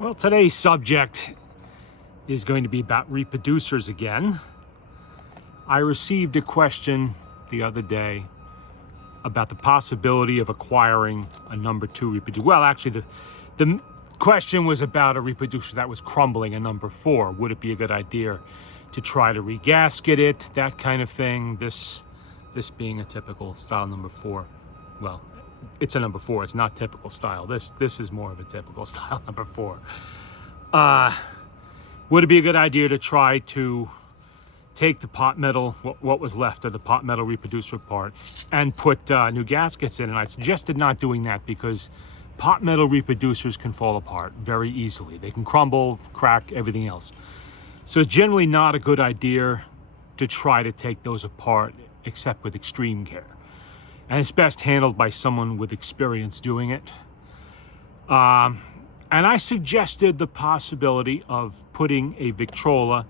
Well, today's subject is going to be about reproducers again. I received a question the other day about the possibility of acquiring a number 2 reproducer. Well, actually, the question was about a reproducer that was crumbling, a number 4. Would it be a good idea to try to regasket it, that kind of thing? This being a typical style number 4. Well, it's a number 4. It's not typical style. This is more of a typical style number 4. Would it be a good idea to try to take the pot metal, what was left of the pot metal reproducer part, and put new gaskets in? And I suggested not doing that because pot metal reproducers can fall apart very easily. They can crumble, crack, everything else. So it's generally not a good idea to try to take those apart except with extreme care. And it's best handled by someone with experience doing it. And I suggested the possibility of putting a Victrola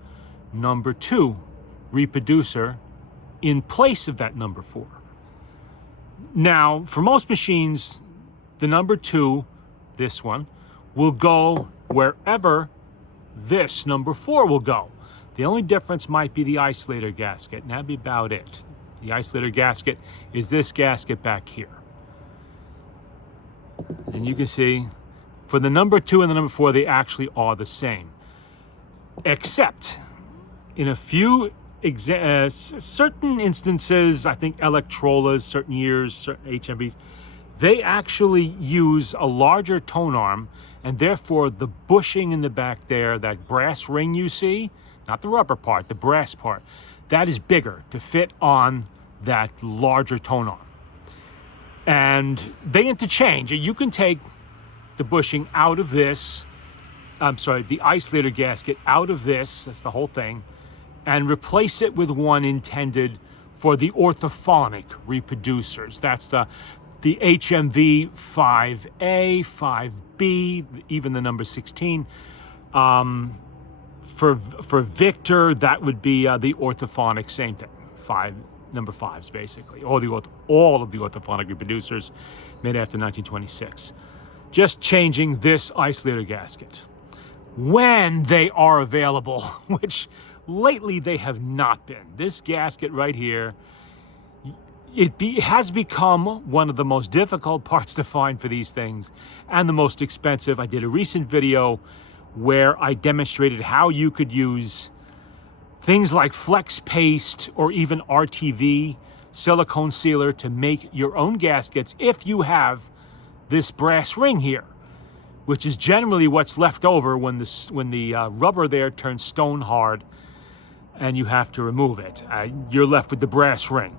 number 2 reproducer in place of that number 4. Now, for most machines, the number 2, this one, will go wherever this number 4 will go. The only difference might be the isolator gasket, and that'd be about it. The isolator gasket is this gasket back here. And you can see, for the number 2 and the number 4, they actually are the same. Except, in a few certain instances, I think Electrolas, certain years, certain HMVs, they actually use a larger tone arm, and therefore the bushing in the back there, that brass ring you see, not the rubber part, the brass part, that is bigger to fit on that larger tone arm. And they interchange. You can take the bushing out of this, the isolator gasket out of this, that's the whole thing, and replace it with one intended for the orthophonic reproducers. That's the HMV 5A, 5B, even the number 16. For Victor, that would be the orthophonic, same thing, number 5s basically, all of the orthophonic reproducers made after 1926. Just changing this isolator gasket when they are available, which lately they have not been. This gasket right here, it has become one of the most difficult parts to find for these things and the most expensive. I did a recent video where I demonstrated how you could use things like flex paste or even RTV, silicone sealer, to make your own gaskets if you have this brass ring here, which is generally what's left over when the rubber there turns stone hard and you have to remove it. You're left with the brass ring.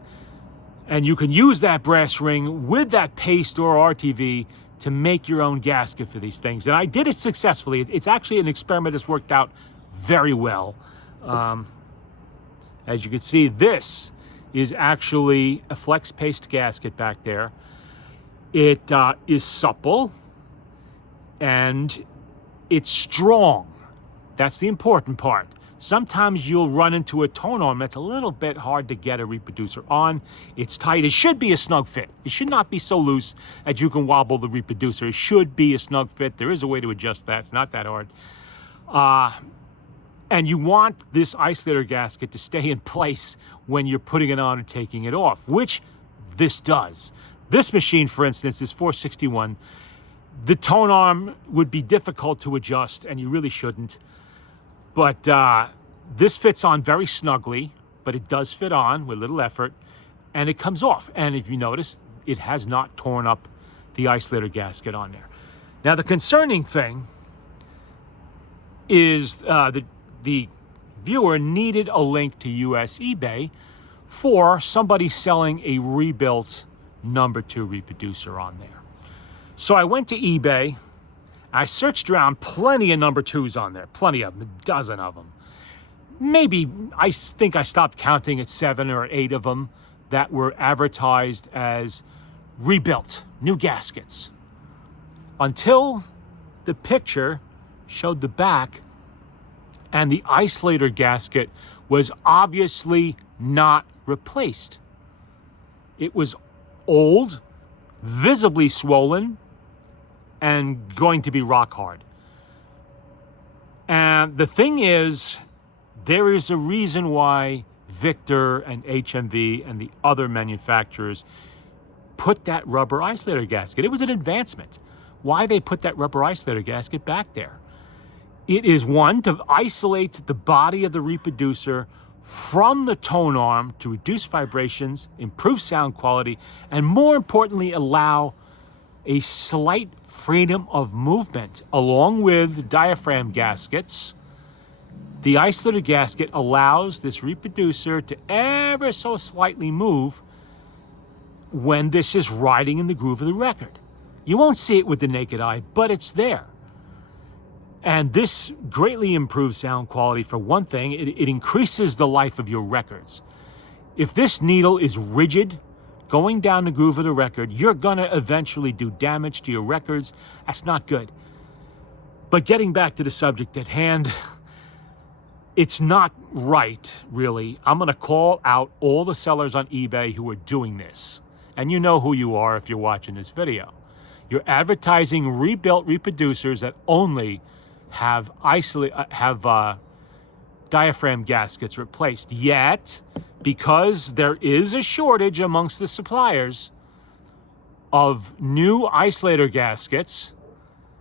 And you can use that brass ring with that paste or RTV to make your own gasket for these things. And I did it successfully. It's actually an experiment that's worked out very well. As you can see, this is actually a flex paste gasket back there. It is supple and it's strong. That's the important part. Sometimes you'll run into a tone arm that's a little bit hard to get a reproducer on. It's tight. It should be a snug fit. It should not be so loose that you can wobble the reproducer. It should be a snug fit. There is a way to adjust that. It's not that hard. And you want this isolator gasket to stay in place when you're putting it on and taking it off, which this does. This machine, for instance, is 461. The tone arm would be difficult to adjust, and you really shouldn't. But this fits on very snugly, but it does fit on with little effort, and it comes off. And if you notice, it has not torn up the isolator gasket on there. Now, the concerning thing is the viewer needed a link to US eBay for somebody selling a rebuilt number 2 reproducer on there. So I went to eBay. I searched around, plenty of number 2s on there, plenty of them, a dozen of them. Maybe, I think I stopped counting at 7 or 8 of them that were advertised as rebuilt, new gaskets. Until the picture showed the back and the isolator gasket was obviously not replaced. It was old, visibly swollen, and going to be rock hard. And the thing is, there is a reason why Victor and HMV and the other manufacturers put that rubber isolator gasket. It was an advancement. Why they put that rubber isolator gasket back there? It is one, to isolate the body of the reproducer from the tone arm to reduce vibrations, improve sound quality, and more importantly, allow a slight freedom of movement. Along with diaphragm gaskets, the isolator gasket allows this reproducer to ever so slightly move when this is riding in the groove of the record. You won't see it with the naked eye, but it's there. And this greatly improves sound quality. For one thing, it increases the life of your records. If this needle is rigid, going down the groove of the record, you're gonna eventually do damage to your records. That's not good. But getting back to the subject at hand, it's not right, really. I'm gonna call out all the sellers on eBay who are doing this. And you know who you are if you're watching this video. You're advertising rebuilt reproducers that only have diaphragm gaskets replaced. Yet, because there is a shortage amongst the suppliers of new isolator gaskets,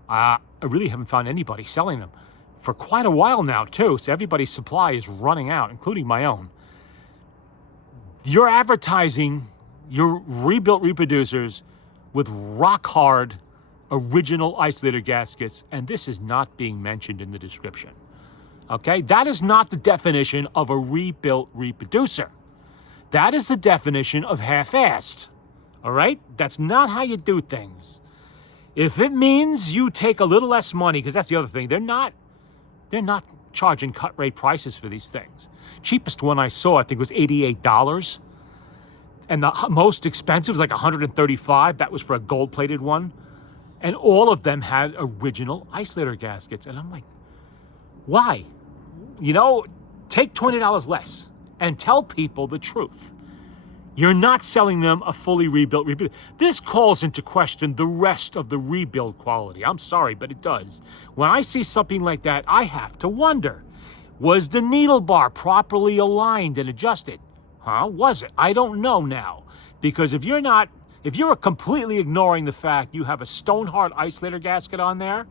I really haven't found anybody selling them for quite a while now too. So everybody's supply is running out, including my own. You're advertising your rebuilt reproducers with rock hard original isolator gaskets, and this is not being mentioned in the description. Okay, that is not the definition of a rebuilt reproducer. That is the definition of half-assed. All right, that's not how you do things. If it means you take a little less money, because that's the other thing, they're not charging cut rate prices for these things. Cheapest one I saw, I think, was $88. And the most expensive was like $135. That was for a gold-plated one. And all of them had original isolator gaskets. And I'm like, why? You know, take $20 less and tell people the truth. You're not selling them a fully rebuilt rebuild. This calls into question the rest of the rebuild quality. I'm sorry, but it does. When I see something like that, I have to wonder, was the needle bar properly aligned and adjusted? Huh? Was it? I don't know now. Because if you're completely ignoring the fact you have a stone-hard isolator gasket on there,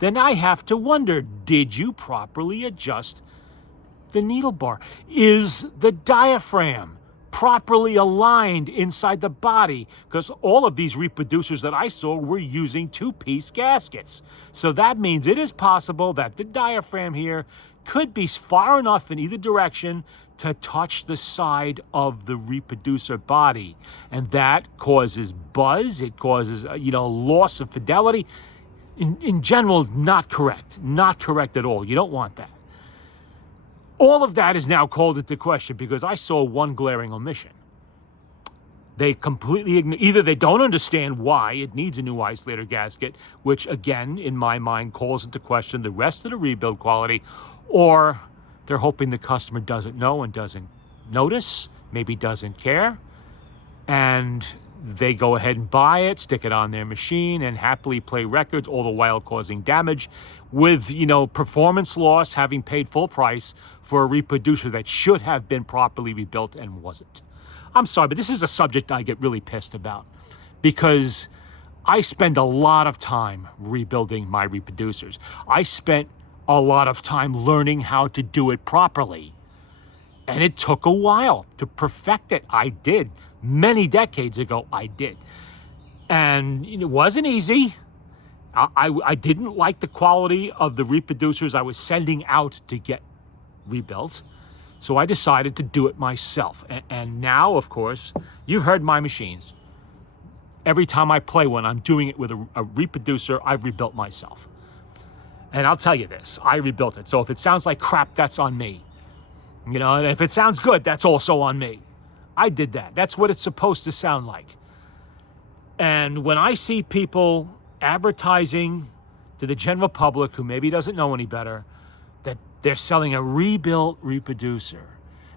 then I have to wonder, did you properly adjust the needle bar? Is the diaphragm properly aligned inside the body? Because all of these reproducers that I saw were using two-piece gaskets. So that means it is possible that the diaphragm here could be far enough in either direction to touch the side of the reproducer body. And that causes buzz, it causes, loss of fidelity. In general, not correct at all. You don't want that. All of that is now called into question because I saw one glaring omission. They completely either they don't understand why it needs a new isolator gasket, which again, in my mind, calls into question the rest of the rebuild quality, or they're hoping the customer doesn't know and doesn't notice, maybe doesn't care, and they go ahead and buy it, stick it on their machine, and happily play records, all the while causing damage with, performance loss, having paid full price for a reproducer that should have been properly rebuilt and wasn't. I'm sorry, but this is a subject I get really pissed about because I spend a lot of time rebuilding my reproducers. I spent a lot of time learning how to do it properly. And it took a while to perfect it. I did. Many decades ago, I did. And it wasn't easy. I didn't like the quality of the reproducers I was sending out to get rebuilt. So I decided to do it myself. And now, of course, you've heard my machines. Every time I play one, I'm doing it with a reproducer I've rebuilt myself. And I'll tell you this, I rebuilt it. So if it sounds like crap, that's on me. And if it sounds good, that's also on me. I did that. That's what it's supposed to sound like. And when I see people advertising to the general public who maybe doesn't know any better, that they're selling a rebuilt reproducer,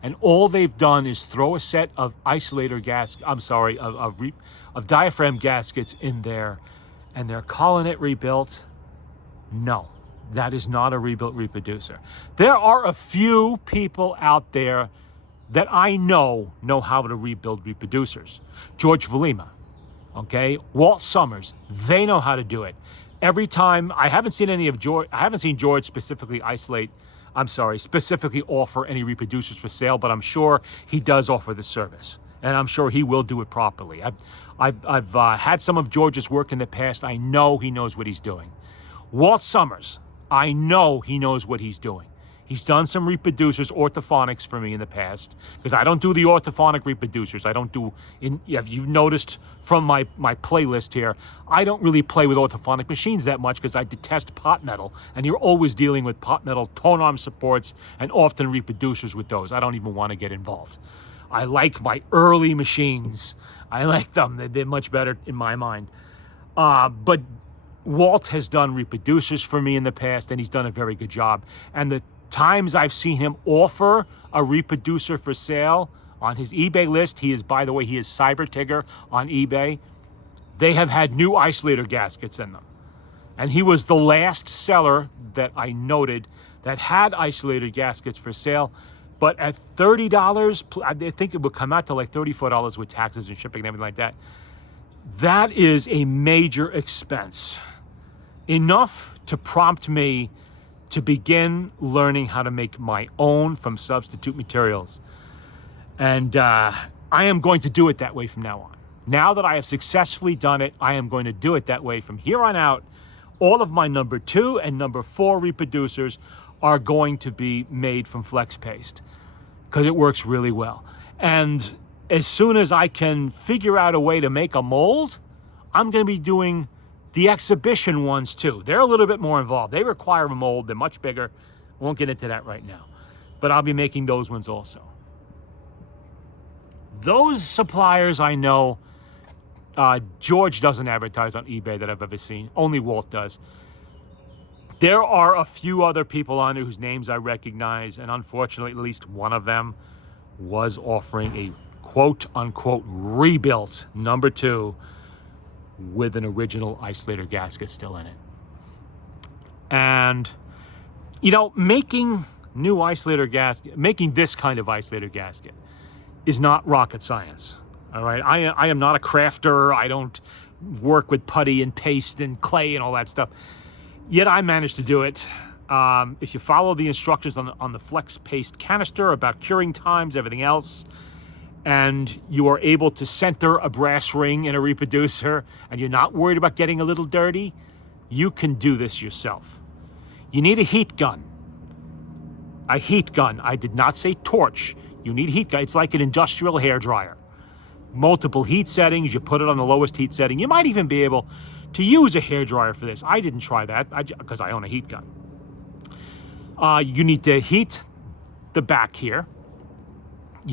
and all they've done is throw a set of of diaphragm gaskets in there, and they're calling it rebuilt. No, that is not a rebuilt reproducer. There are a few people out there that I know how to rebuild reproducers. George Valima, okay? Walt Summers, they know how to do it. Every time, I haven't seen George specifically specifically offer any reproducers for sale, but I'm sure he does offer the service. And I'm sure he will do it properly. I've had some of George's work in the past. I know he knows what he's doing. Walt Summers, I know he knows what he's doing. He's done some reproducers, orthophonics for me in the past, because I don't do the orthophonic reproducers. I don't do, if you've noticed from my playlist here, I don't really play with orthophonic machines that much because I detest pot metal, and you're always dealing with pot metal tone arm supports and often reproducers with those. I don't even want to get involved. I like my early machines. I like them. They're much better in my mind. But Walt has done reproducers for me in the past, and he's done a very good job. And the times I've seen him offer a reproducer for sale on his eBay list, he is Cyber Tigger on eBay. They have had new isolator gaskets in them. And he was the last seller that I noted that had isolator gaskets for sale. But at $30, I think it would come out to like $34 with taxes and shipping and everything like that. That is a major expense. Enough to prompt me to begin learning how to make my own from substitute materials. And I am going to do it that way from now on. Now that I have successfully done it, I am going to do it that way from here on out. All of my number 2 and number 4 reproducers are going to be made from flex paste because it works really well. And as soon as I can figure out a way to make a mold, I'm going to be doing the exhibition ones too. They're a little bit more involved. They require a mold. They're much bigger. Won't get into that right now. But I'll be making those ones also. Those suppliers I know, George doesn't advertise on eBay that I've ever seen. Only Walt does. There are a few other people on there whose names I recognize, and unfortunately, at least one of them was offering a quote-unquote rebuilt number 2 with an original isolator gasket still in it. And, making this kind of isolator gasket is not rocket science, all right? I am not a crafter. I don't work with putty and paste and clay and all that stuff. Yet I managed to do it. If you follow the instructions on the flex paste canister about curing times, everything else, and you are able to center a brass ring in a reproducer, and you're not worried about getting a little dirty, you can do this yourself. You need a heat gun. A heat gun. I did not say torch. You need a heat gun. It's like an industrial hair dryer. Multiple heat settings. You put it on the lowest heat setting. You might even be able to use a hair dryer for this. I didn't try that because I own a heat gun. You need to heat the back here.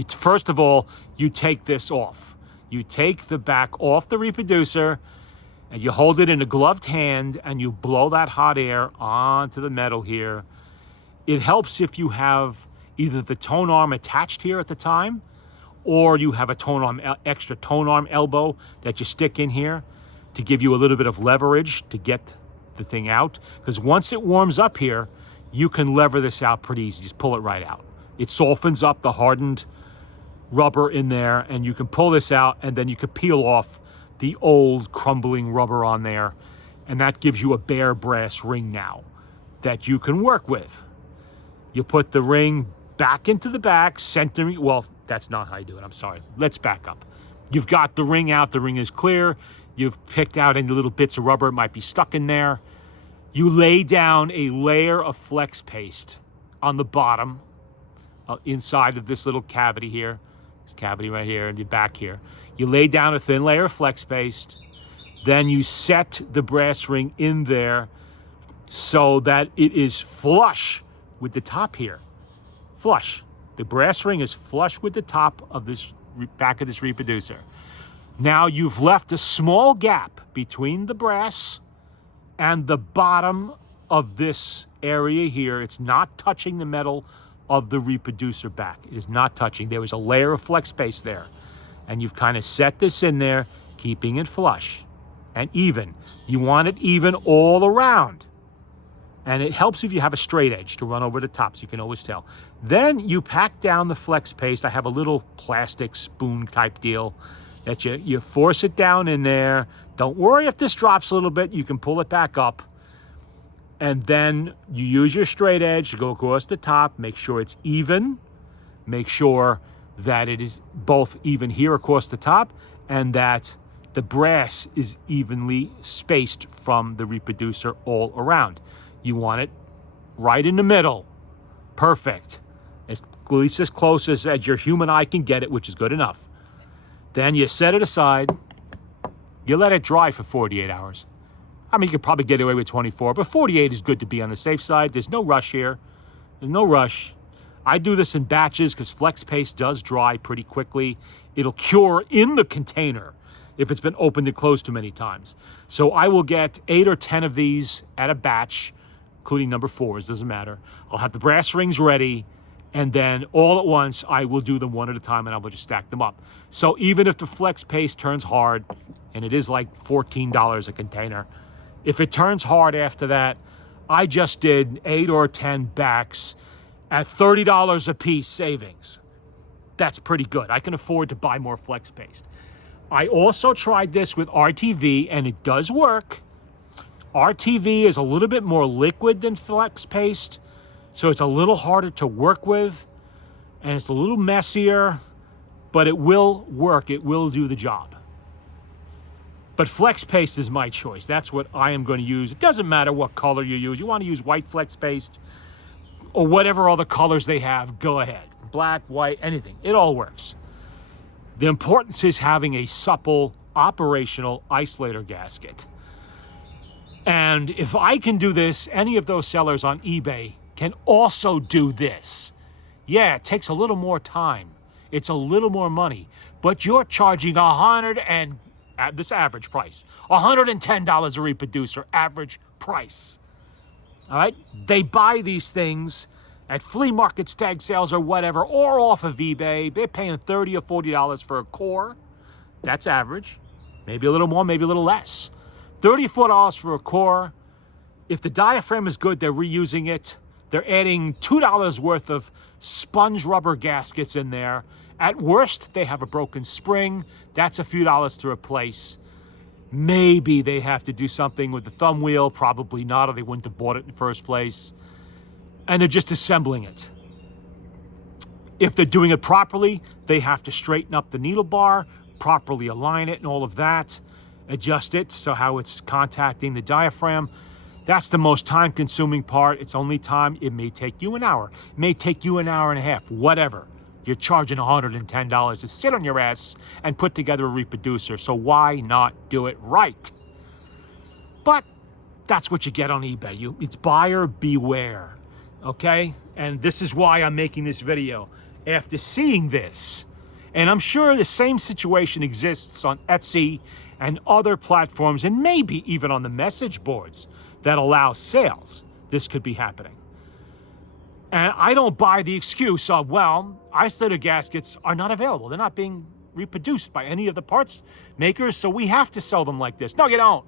First of all, you take this off. You take the back off the reproducer and you hold it in a gloved hand and you blow that hot air onto the metal here. It helps if you have either the tone arm attached here at the time, or you have a extra tone arm elbow that you stick in here to give you a little bit of leverage to get the thing out. Because once it warms up here, you can lever this out pretty easy. Just pull it right out. It softens up the hardened rubber in there, and you can pull this out, and then you can peel off the old crumbling rubber on there, and that gives you a bare brass ring now that you can work with. You put the ring back into the back, centering. Well, that's not how you do it. I'm sorry. Let's back up. You've got the ring out. The ring is clear. You've picked out any little bits of rubber it might be stuck in there. You lay down a layer of flex paste on the bottom, inside of this little cavity here. This cavity right here and the back here. You lay down a thin layer of flex paste. Then you set the brass ring in there so that it is flush with the top here. Flush. The brass ring is flush with the top of this back of this reproducer. Now you've left a small gap between the brass and the bottom of this area here. It's not touching the metal of the reproducer back. It is not touching. There was a layer of flex paste there. And you've kind of set this in there, keeping it flush and even. You want it even all around. And it helps if you have a straight edge to run over the top so you can always tell. Then you pack down the flex paste. I have a little plastic spoon type deal that you force it down in there. Don't worry if this drops a little bit, you can pull it back up. And then you use your straight edge to go across the top, make sure it's even, make sure that it is both even here across the top and that the brass is evenly spaced from the reproducer all around. You want it right in the middle. Perfect. At least as close as your human eye can get it, which is good enough. Then you set it aside. You let it dry for 48 hours. I mean, you could probably get away with 24, but 48 is good to be on the safe side. There's no rush here. There's no rush. I do this in batches because flex paste does dry pretty quickly. It'll cure in the container if it's been opened and closed too many times. So I will get 8 or 10 of these at a batch, including number 4s, doesn't matter. I'll have the brass rings ready, and then all at once, I will do them one at a time, and I will just stack them up. So even if the flex paste turns hard, and it is like $14 a container, if it turns hard after that, I just did 8 or 10 backs at $30 a piece savings. That's pretty good. I can afford to buy more flex paste. I also tried this with RTV, and it does work. RTV is a little bit more liquid than flex paste, so it's a little harder to work with, and it's a little messier, but it will work. It will do the job. But flex paste is my choice. That's what I am going to use. It doesn't matter what color you use. You want to use white flex paste or whatever other colors they have, go ahead. Black, white, anything. It all works. The importance is having a supple, operational isolator gasket. And if I can do this, any of those sellers on eBay can also do this. Yeah, it takes a little more time. It's a little more money, but you're charging this average price, $110 a reproducer, average price. All right? They buy these things at flea markets, tag sales, or whatever, or off of eBay. They're paying $30 or $40 for a core. That's average. Maybe a little more, maybe a little less. $34 for a core. If the diaphragm is good, they're reusing it. They're adding $2 worth of sponge rubber gaskets in there. At worst, they have a broken spring. That's a few dollars to replace. Maybe they have to do something with the thumb wheel. Probably not, or they wouldn't have bought it in the first place. And they're just assembling it. If they're doing it properly, they have to straighten up the needle bar, properly align it and all of that, adjust it so how it's contacting the diaphragm. That's the most time-consuming part. It's only time. It may take you an hour. It may take you an hour and a half, whatever. You're charging $110 to sit on your ass and put together a reproducer, so why not do it right? But that's what you get on eBay. It's buyer beware, okay? And this is why I'm making this video. After seeing this, and I'm sure the same situation exists on Etsy and other platforms, and maybe even on the message boards that allow sales, this could be happening. And I don't buy the excuse of, well, isolator gaskets are not available. They're not being reproduced by any of the parts makers, so we have to sell them like this. No, you don't.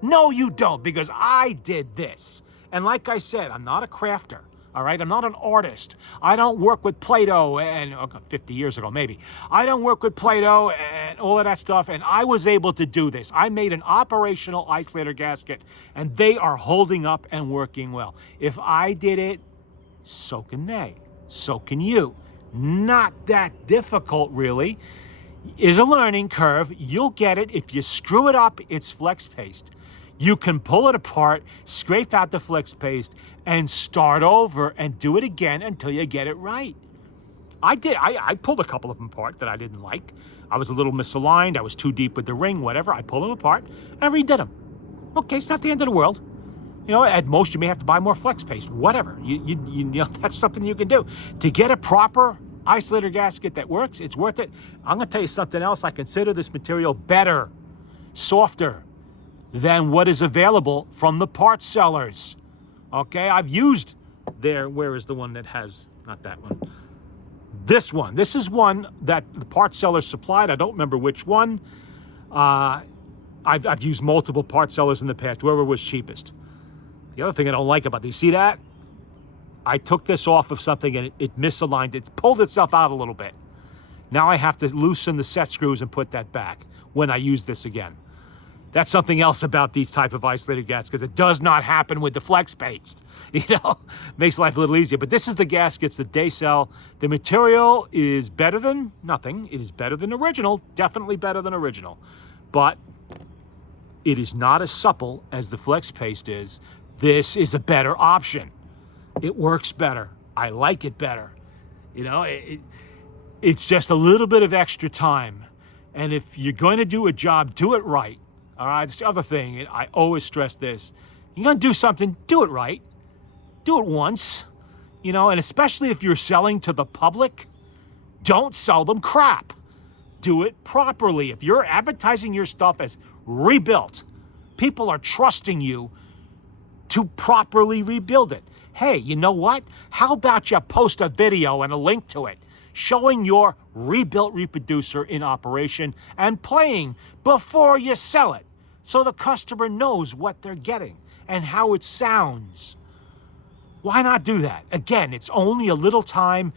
No, you don't, because I did this. And like I said, I'm not a crafter, all right? I'm not an artist. I don't work with Play-Doh and, 50 years ago, maybe. I don't work with Play-Doh and all of that stuff, and I was able to do this. I made an operational isolator gasket, and they are holding up and working well. If I did it, so can they. So can you. Not that difficult, really. Is a learning curve. You'll get it. If you screw it up, it's flex paste. You can pull it apart, scrape out the flex paste, and start over and do it again until you get it right. I did. I pulled a couple of them apart that I didn't like. I was a little misaligned. I was too deep with the ring, whatever. I pulled them apart and redid them. Okay, it's not the end of the world. You know, at most you may have to buy more flex paste, whatever. You know, that's something you can do. To get a proper isolator gasket that works, it's worth it. I'm gonna tell you something else. I consider this material better, softer than what is available from the parts sellers. Okay, I've used where is the one that has, not that one. This one. This is one that the parts sellers supplied. I don't remember which one. I've used multiple parts sellers in the past, whoever was cheapest. The other thing I don't like about this, see that? I took this off of something and it misaligned. It's pulled itself out a little bit. Now I have to loosen the set screws and put that back when I use this again. That's something else about these type of isolated gaskets, because it does not happen with the flex paste. Makes life a little easier. But this is the gaskets that they sell. The material is better than nothing. It is better than original, definitely better than original. But it is not as supple as the flex paste is. This is a better option. It works better. I like it better. It's just a little bit of extra time. And if you're going to do a job, do it right. All right, that's the other thing. I always stress this. You're going to do something, do it right. Do it once. And especially if you're selling to the public, don't sell them crap. Do it properly. If you're advertising your stuff as rebuilt, people are trusting you to properly rebuild it. Hey, you know what? How about you post a video and a link to it showing your rebuilt reproducer in operation and playing before you sell it, so the customer knows what they're getting and how it sounds. Why not do that? Again, it's only a little time.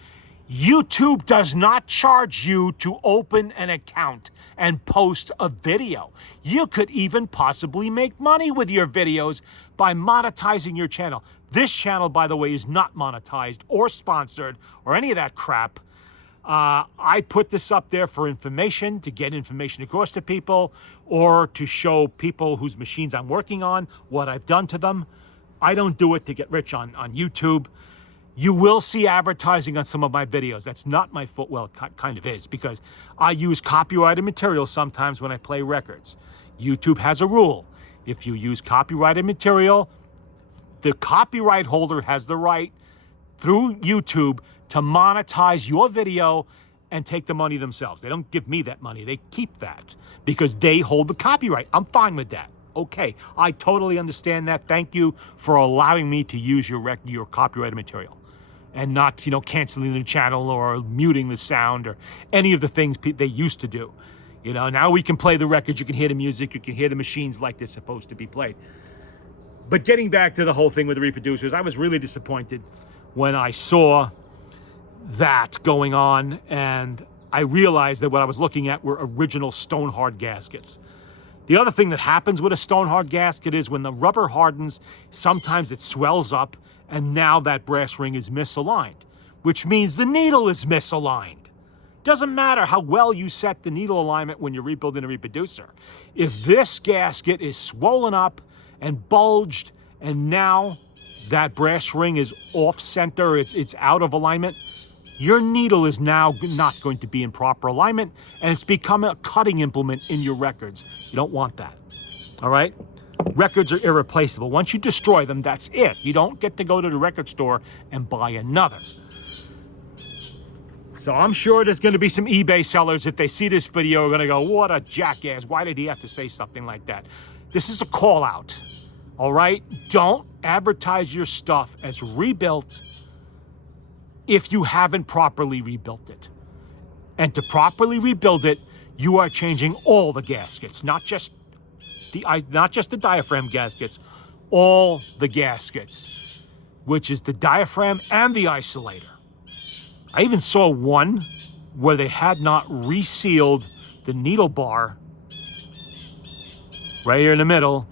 YouTube does not charge you to open an account and post a video. You could even possibly make money with your videos by monetizing your channel. This channel, by the way, is not monetized or sponsored or any of that crap. I put this up there for information, to get information across to people, or to show people whose machines I'm working on what I've done to them. I don't do it to get rich on YouTube. You will see advertising on some of my videos. That's not my fault. Well, it kind of is, because I use copyrighted material sometimes when I play records. YouTube has a rule. If you use copyrighted material, the copyright holder has the right through YouTube to monetize your video and take the money themselves. They don't give me that money. They keep that because they hold the copyright. I'm fine with that. Okay, I totally understand that. Thank you for allowing me to use your copyrighted material and not, canceling the channel or muting the sound or any of the things they used to do. Now we can play the records. You can hear the music. You can hear the machines like they're supposed to be played. But getting back to the whole thing with the reproducers, I was really disappointed when I saw that going on, and I realized that what I was looking at were original stone hard gaskets. The other thing that happens with a stone hard gasket is when the rubber hardens, sometimes it swells up, and now that brass ring is misaligned, which means the needle is misaligned. Doesn't matter how well you set the needle alignment when you're rebuilding a reproducer. If this gasket is swollen up and bulged, and now that brass ring is off center, it's out of alignment, your needle is now not going to be in proper alignment, and it's become a cutting implement in your records. You don't want that, all right? Records are irreplaceable. Once you destroy them, that's it. You don't get to go to the record store and buy another. So I'm sure there's going to be some eBay sellers, if they see this video, are going to go, what a jackass. Why did he have to say something like that? This is a call out, all right? Don't advertise your stuff as rebuilt if you haven't properly rebuilt it. And to properly rebuild it, you are changing all the gaskets, not just the diaphragm gaskets, all the gaskets, which is the diaphragm and the isolator. I even saw one where they had not resealed the needle bar right here in the middle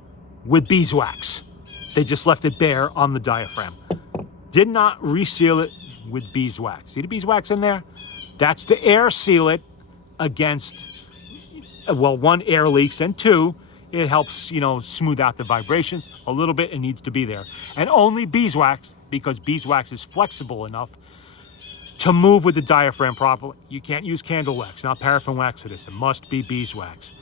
with beeswax. They just left it bare on the diaphragm. Did not reseal it with beeswax. See the beeswax in there? That's to air seal it against, well, one, air leaks, and two, it helps, smooth out the vibrations a little bit. It needs to be there. And only beeswax, because beeswax is flexible enough to move with the diaphragm properly. You can't use candle wax, not paraffin wax for this. It must be beeswax.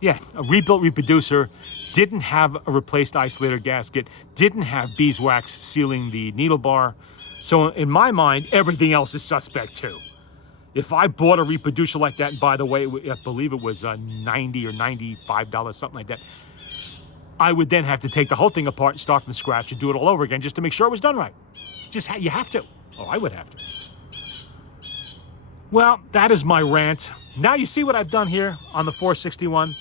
Yeah, a rebuilt reproducer didn't have a replaced isolator gasket, didn't have beeswax sealing the needle bar. So in my mind, everything else is suspect too. If I bought a reproducer like that, and by the way, I believe it was $90 or $95, something like that, I would then have to take the whole thing apart and start from scratch and do it all over again just to make sure it was done right. You have to. Oh, I would have to. Well, that is my rant. Now you see what I've done here on the 461.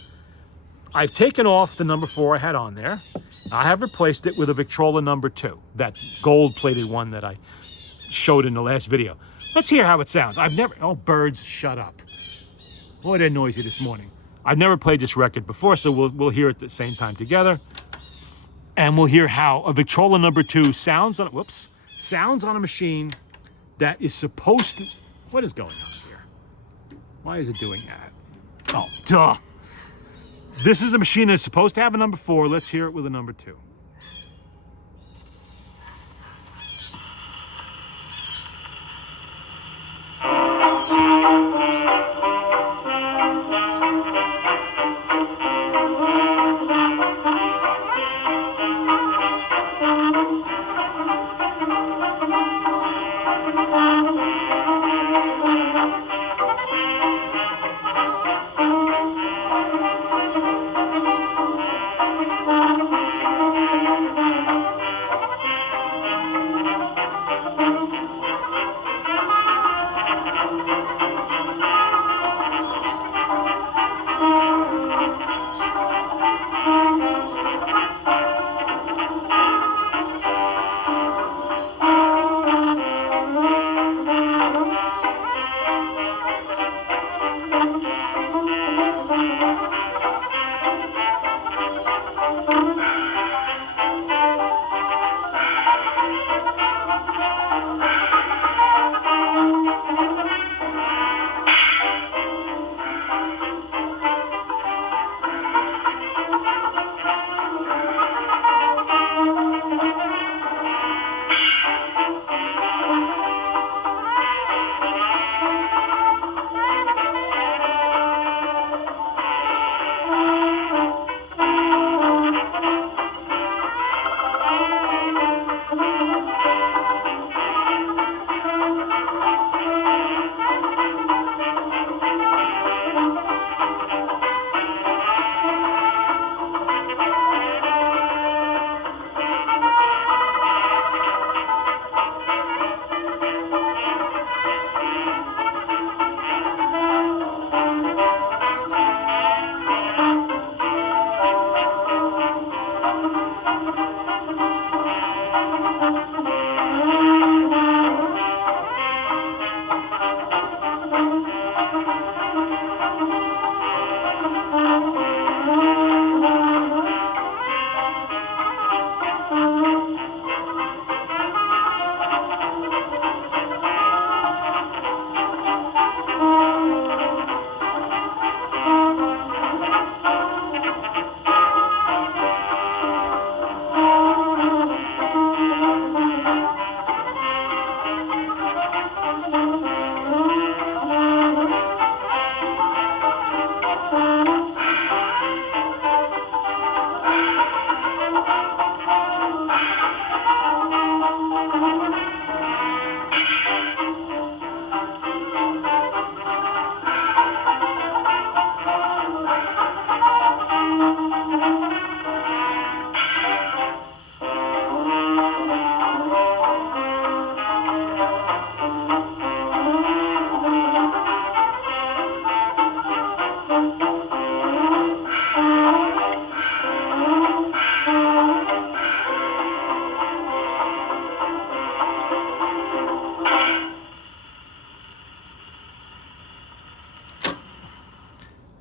I've taken off the number 4 I had on there. I have replaced it with a Victrola number 2, that gold-plated one that I showed in the last video. Let's hear how it sounds. I've never... Oh, birds, shut up. Boy, they're noisy this morning. I've never played this record before, so we'll hear it at the same time together. And we'll hear how a Victrola number 2 sounds on... Whoops. Sounds on a machine that is supposed to... What is going on here? Why is it doing that? Oh, duh. This is the machine that's supposed to have a number 4. Let's hear it with a number 2.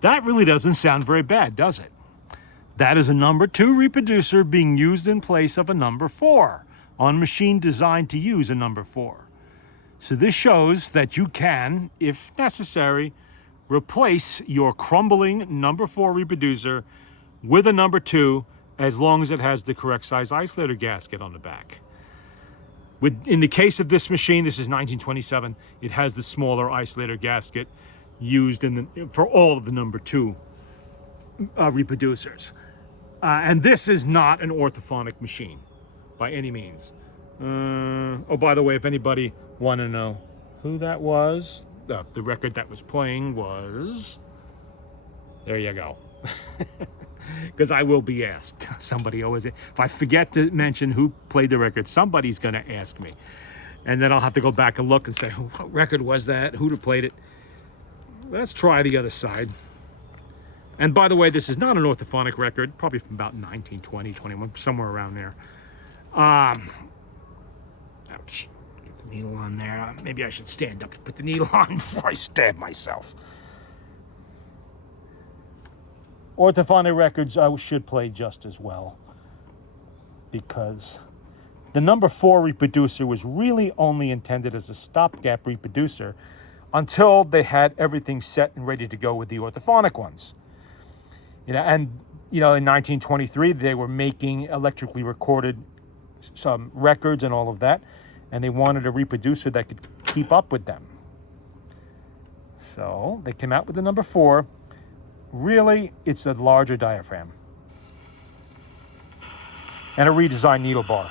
That really doesn't sound very bad, does it? That is a number 2 reproducer being used in place of a number 4 on a machine designed to use a number 4. So this shows that you can, if necessary, replace your crumbling number 4 reproducer with a number 2 as long as it has the correct size isolator gasket on the back. In the case of this machine, this is 1927, it has the smaller isolator gasket used for all of the number 2 reproducers. And this is not an orthophonic machine by any means. Oh, by the way, if anybody want to know who that was, the record that was playing was... There you go. Because I will be asked. Somebody always... If I forget to mention who played the record, somebody's going to ask me. And then I'll have to go back and look and say, what record was that? Who played it? Let's try the other side. And by the way, this is not an orthophonic record, probably from about 1920, 21, somewhere around there. Ouch. Get the needle on there. Maybe I should stand up to put the needle on before I stab myself. Orthophonic records should play just as well, because the number 4 reproducer was really only intended as a stopgap reproducer until they had everything set and ready to go with the orthophonic ones. In 1923, they were making electrically recorded some records and all of that, and they wanted a reproducer that could keep up with them. So they came out with the number 4. Really, it's a larger diaphragm and a redesigned needle bar.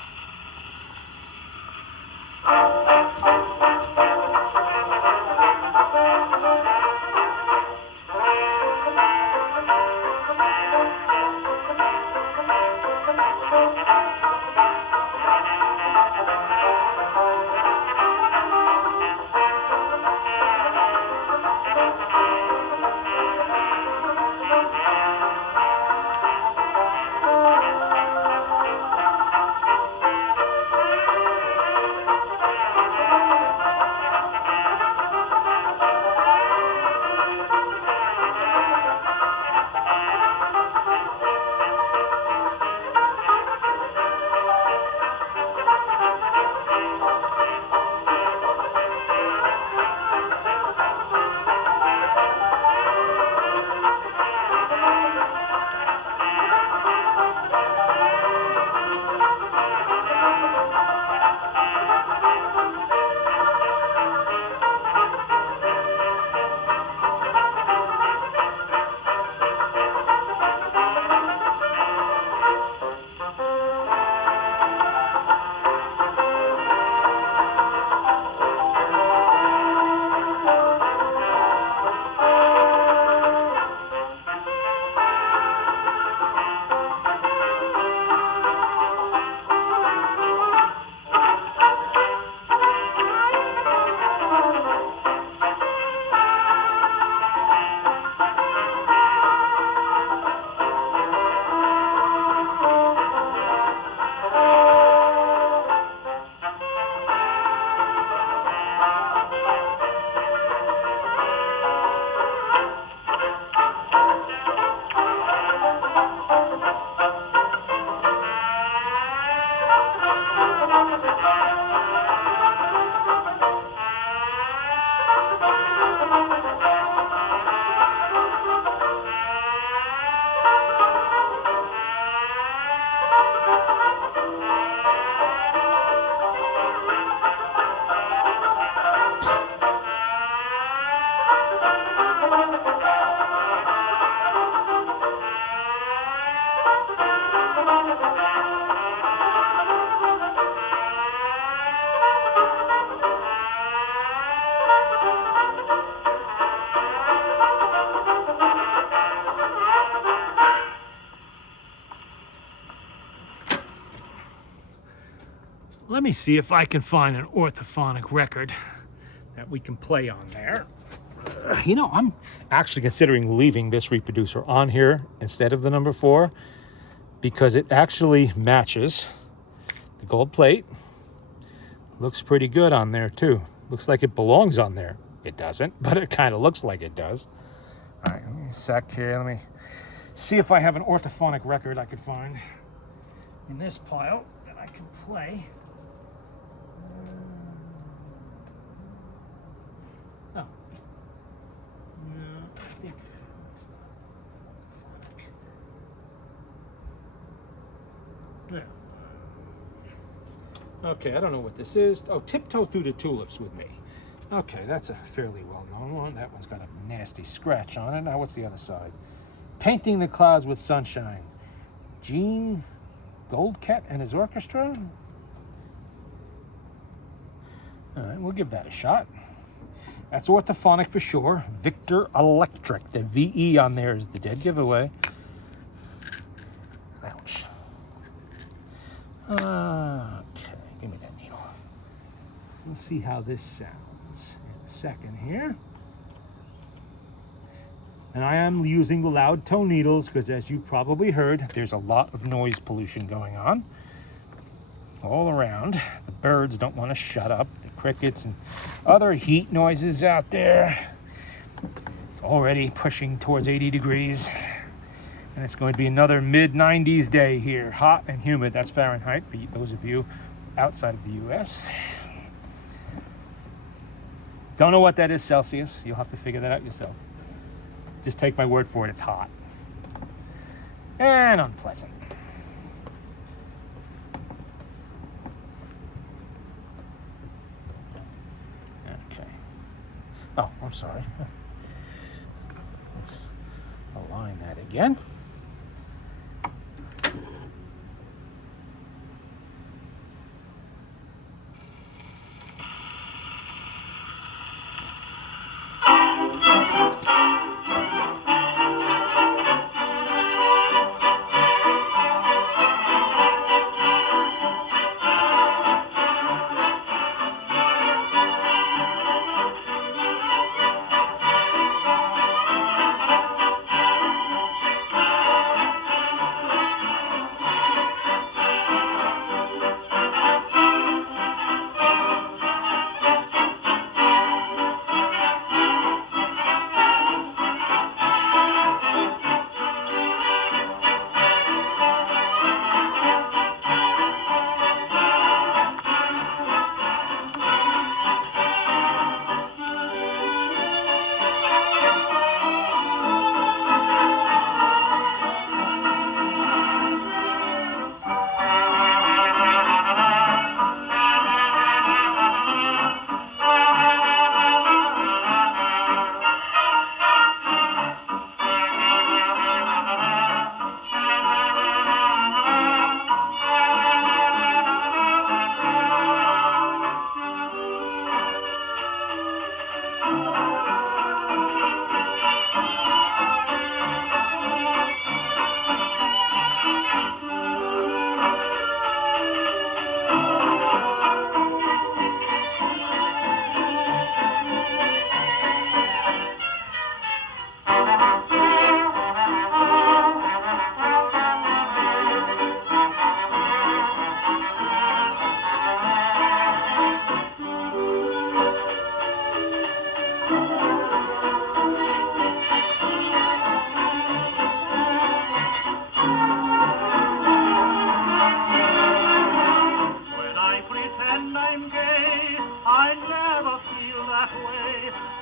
Let me see if I can find an orthophonic record that we can play on there. I'm actually considering leaving this reproducer on here instead of the number 4, because it actually matches the gold plate. Looks pretty good on there too. Looks like it belongs on there. It doesn't, but it kind of looks like it does. All right, let me a sec here. Let me see if I have an orthophonic record I could find in this pile that I can play. Oh. No, I think it's not orthophonic. There. Okay, I don't know what this is. Oh, Tiptoe Through the Tulips with Me. Okay, that's a fairly well-known one. That one's got a nasty scratch on it. Now, what's the other side? Painting the Clouds with Sunshine. Gene Goldcat and his orchestra. All right, we'll give that a shot. That's orthophonic for sure. Victor Electric. The VE on there is the dead giveaway. Ouch. Okay, give me that needle. We'll see how this sounds in a second here. And I am using the loud tone needles because, as you've probably heard, there's a lot of noise pollution going on all around. The birds don't want to shut up. The crickets and other heat noises out there. It's already pushing towards 80 degrees. And it's going to be another mid-90s day here. Hot and humid. That's Fahrenheit for those of you outside of the U.S. Don't know what that is Celsius. You'll have to figure that out yourself. Just take my word for it. It's hot. And unpleasant. Okay. Oh, I'm sorry. Let's align that again.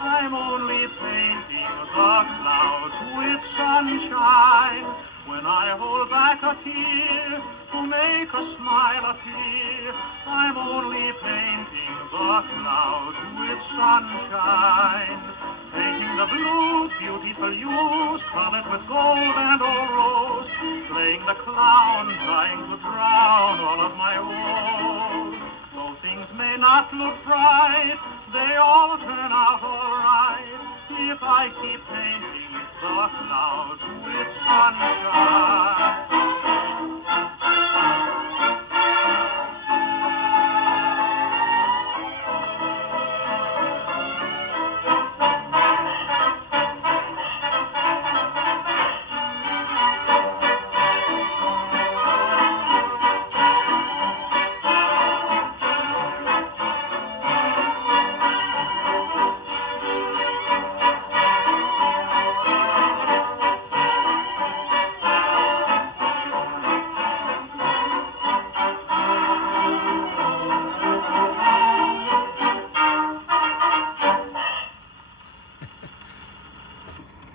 I'm only painting the clouds with sunshine. When I hold back a tear to make a smile appear, I'm only painting the clouds with sunshine. Painting the blues, beautiful hues, colored with gold and all rose, playing the clown, trying to drown all of my woes. Though things may not look bright, they all turn out all right if I keep painting the clouds with sunshine.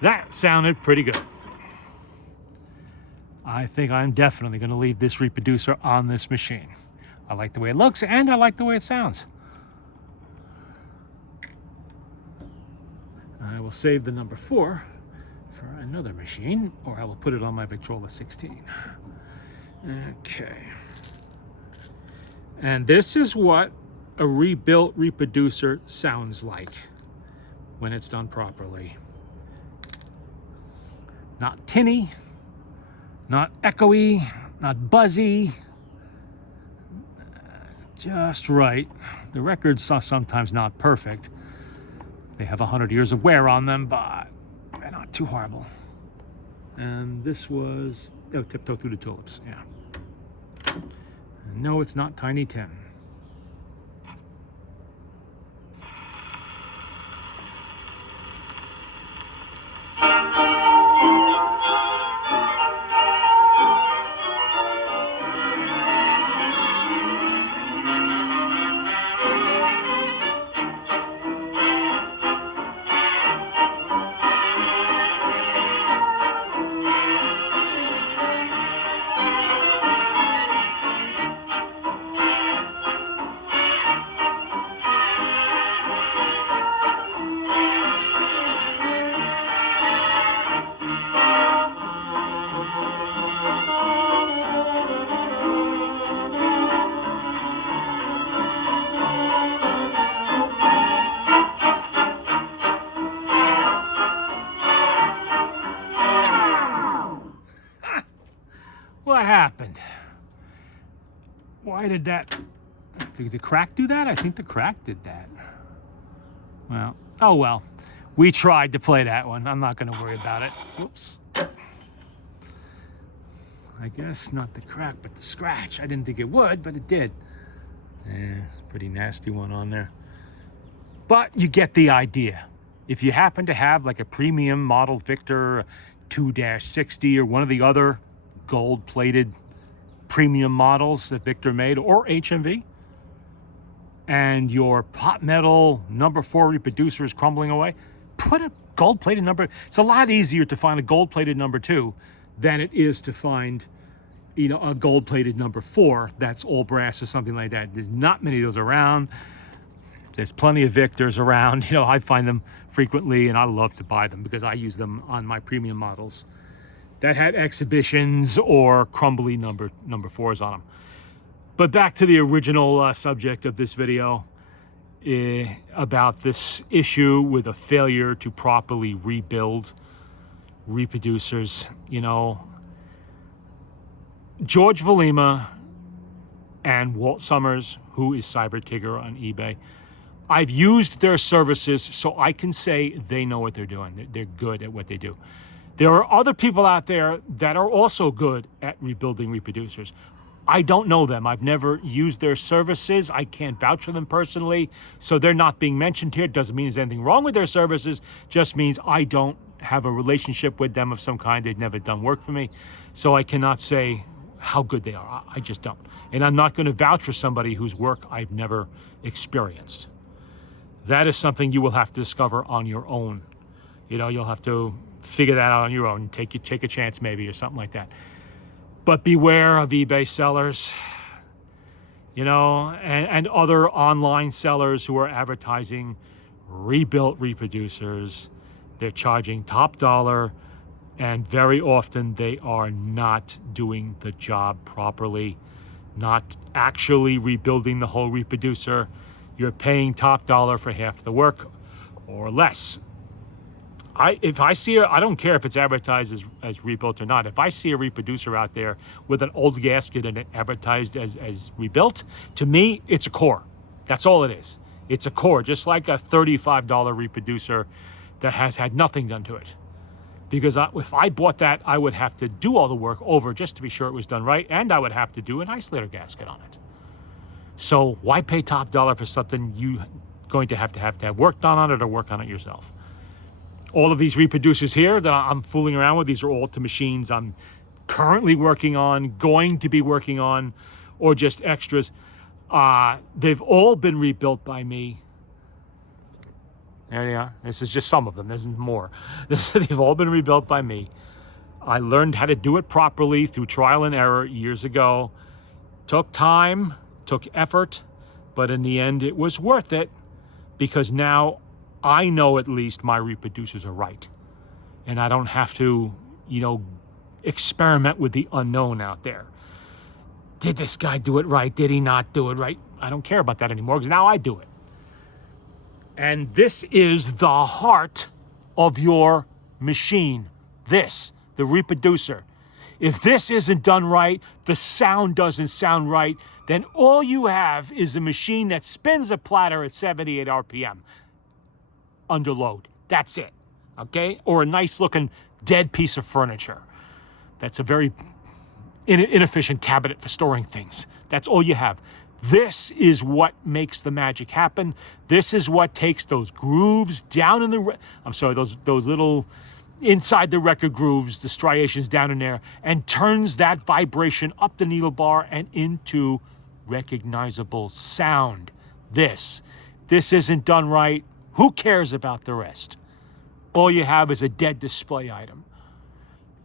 That sounded pretty good. I think I'm definitely going to leave this reproducer on this machine. I like the way it looks and I like the way it sounds. I will save the number 4 for another machine, or I will put it on my Victrola 16. Okay. And this is what a rebuilt reproducer sounds like when it's done properly. Not tinny, not echoey, not buzzy, just right. The records are sometimes not perfect. They have 100 years of wear on them, but they're not not too horrible. And this was, oh, Tiptoe Through the Tulips, yeah. No, it's not Tiny Tim. What happened? Why did that? Did the crack do that? I think the crack did that. Well, oh well. We tried to play that one. I'm not going to worry about it. Whoops. I guess not the crack, but the scratch. I didn't think it would, but it did. Yeah, it's a pretty nasty one on there. But you get the idea. If you happen to have like a premium model Victor 2-60 or one of the other gold-plated premium models that Victor made, or HMV, and your pot metal number 4 reproducer is crumbling away, put a gold-plated number. It's a lot easier to find a gold-plated number 2 than it is to find, you know, a gold-plated number 4 that's all brass or something like that. There's not many of those around. There's plenty of Victors around. You know, I find them frequently, and I love to buy them because I use them on my premium models that had exhibitions or crumbly number 4s on them. But back to the original subject of this video, about this issue with a failure to properly rebuild reproducers. You know, George Valima and Walt Summers, who is Cyber Tigger on eBay, I've used their services, so I can say they know what they're doing. They're good at what they do. There are other people out there that are also good at rebuilding reproducers. I don't know them. I've never used their services. I can't vouch for them personally, so they're not being mentioned here. Doesn't mean there's anything wrong with their services, just means I don't have a relationship with them of some kind. They've never done work for me, so I cannot say how good they are. I just don't. And I'm not going to vouch for somebody whose work I've never experienced. That is something you will have to discover on your own. You know, you'll have to figure that out on your own. Take a chance maybe or something like that. But beware of eBay sellers, you know, and other online sellers who are advertising rebuilt reproducers. They're charging top dollar, and very often they are not doing the job properly, not actually rebuilding the whole reproducer. You're paying top dollar for half the work or less. If I see I don't care if it's advertised as rebuilt or not. If I see a reproducer out there with an old gasket and it advertised as rebuilt, to me, it's a core. That's all it is. It's a core, just like a $35 reproducer that has had nothing done to it. Because if I bought that, I would have to do all the work over just to be sure it was done right, and I would have to do an isolator gasket on it. So why pay top dollar for something you're going to have work done on it or work on it yourself? All of these reproducers here that I'm fooling around with, these are all to machines I'm currently working on, going to be working on, or just extras. They've all been rebuilt by me. There they are. This is just some of them. There's more. They've all been rebuilt by me. I learned how to do it properly through trial and error years ago. Took time, took effort, but in the end it was worth it, because now I know at least my reproducers are right. And I don't have to, you know, experiment with the unknown out there. Did this guy do it right? Did he not do it right? I don't care about that anymore, because now I do it. And this is the heart of your machine. This, the reproducer. If this isn't done right, the sound doesn't sound right, then all you have is a machine that spins a platter at 78 RPM. Under load. That's it. okay? Or a nice looking dead piece of furniture. That's a very inefficient cabinet for storing things. That's all you have. This is what makes the magic happen. This is what takes those grooves down in the, those little inside the record grooves, the striations down in there, and turns that vibration up the needle bar and into recognizable sound. This isn't done right. Who cares about the rest? All you have is a dead display item.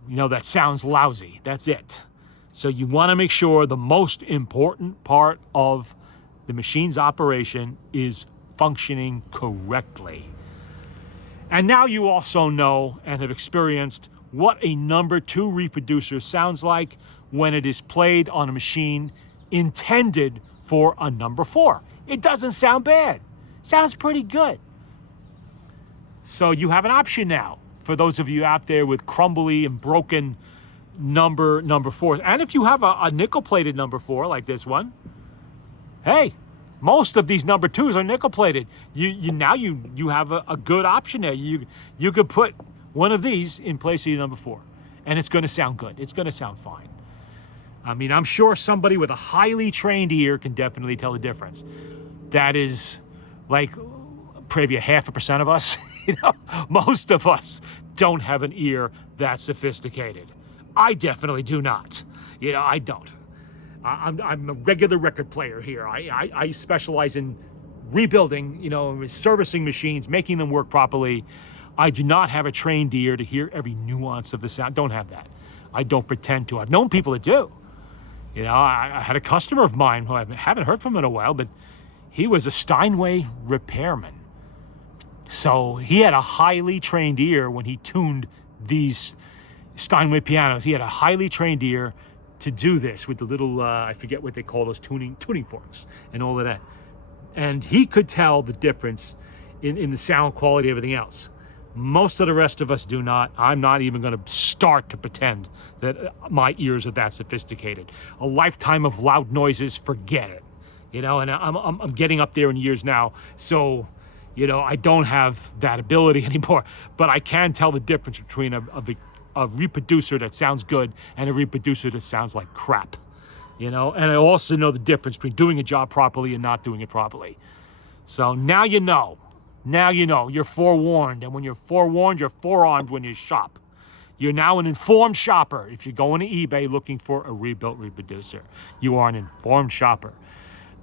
You know, that sounds lousy. That's it. So you want to make sure the most important part of the machine's operation is functioning correctly. And now you also know and have experienced what a number 2 reproducer sounds like when it is played on a machine intended for a number 4. It doesn't sound bad. Sounds pretty good. So you have an option now for those of you out there with crumbly and broken number 4s. And if you have a nickel-plated number 4 like this one, hey, most of these number 2s are nickel-plated. You have a good option there. You could put one of these in place of your number 4, and it's going to sound good. It's going to sound fine. I mean, I'm sure somebody with a highly trained ear can definitely tell the difference. That is like maybe 0.5% of us. You know, most of us don't have an ear that sophisticated. I definitely do not. You know, I don't. I'm a regular record player here. I specialize in rebuilding, you know, servicing machines, making them work properly. I do not have a trained ear to hear every nuance of the sound. Don't have that. I don't pretend to. I've known people that do. You know, I had a customer of mine who I haven't heard from in a while, but he was a Steinway repairman. So he had a highly trained ear when he tuned these Steinway pianos. He had a highly trained ear to do this with the little, I forget what they call those tuning forks and all of that. And he could tell the difference in the sound quality, everything else. Most of the rest of us do not. I'm not even going to start to pretend that my ears are that sophisticated. A lifetime of loud noises, forget it. You know, and I'm getting up there in years now, so, you know, I don't have that ability anymore. But I can tell the difference between a reproducer that sounds good and a reproducer that sounds like crap. You know, and I also know the difference between doing a job properly and not doing it properly. So now you know. Now you know. You're forewarned. And when you're forewarned, you're forearmed when you shop. You're now an informed shopper. If you're going to eBay looking for a rebuilt reproducer, you are an informed shopper.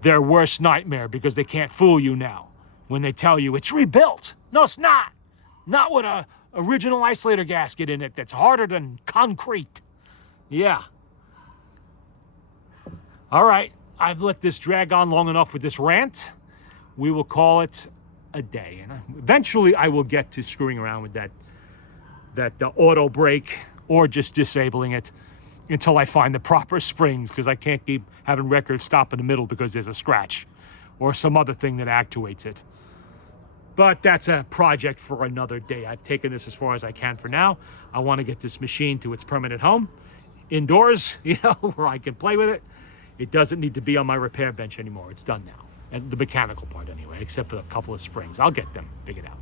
Their worst nightmare, because they can't fool you now when they tell you it's rebuilt. No, it's not. Not with a original isolator gasket in it that's harder than concrete. Yeah. All right, I've let this drag on long enough with this rant. We will call it a day. And eventually I will get to screwing around with that auto brake or just disabling it until I find the proper springs, because I can't keep having records stop in the middle because there's a scratch or some other thing that actuates it. But that's a project for another day. I've taken this as far as I can for now. I want to get this machine to its permanent home, indoors, you know, where I can play with it. It doesn't need to be on my repair bench anymore. It's done now. And the mechanical part anyway, except for a couple of springs. I'll get them figured out.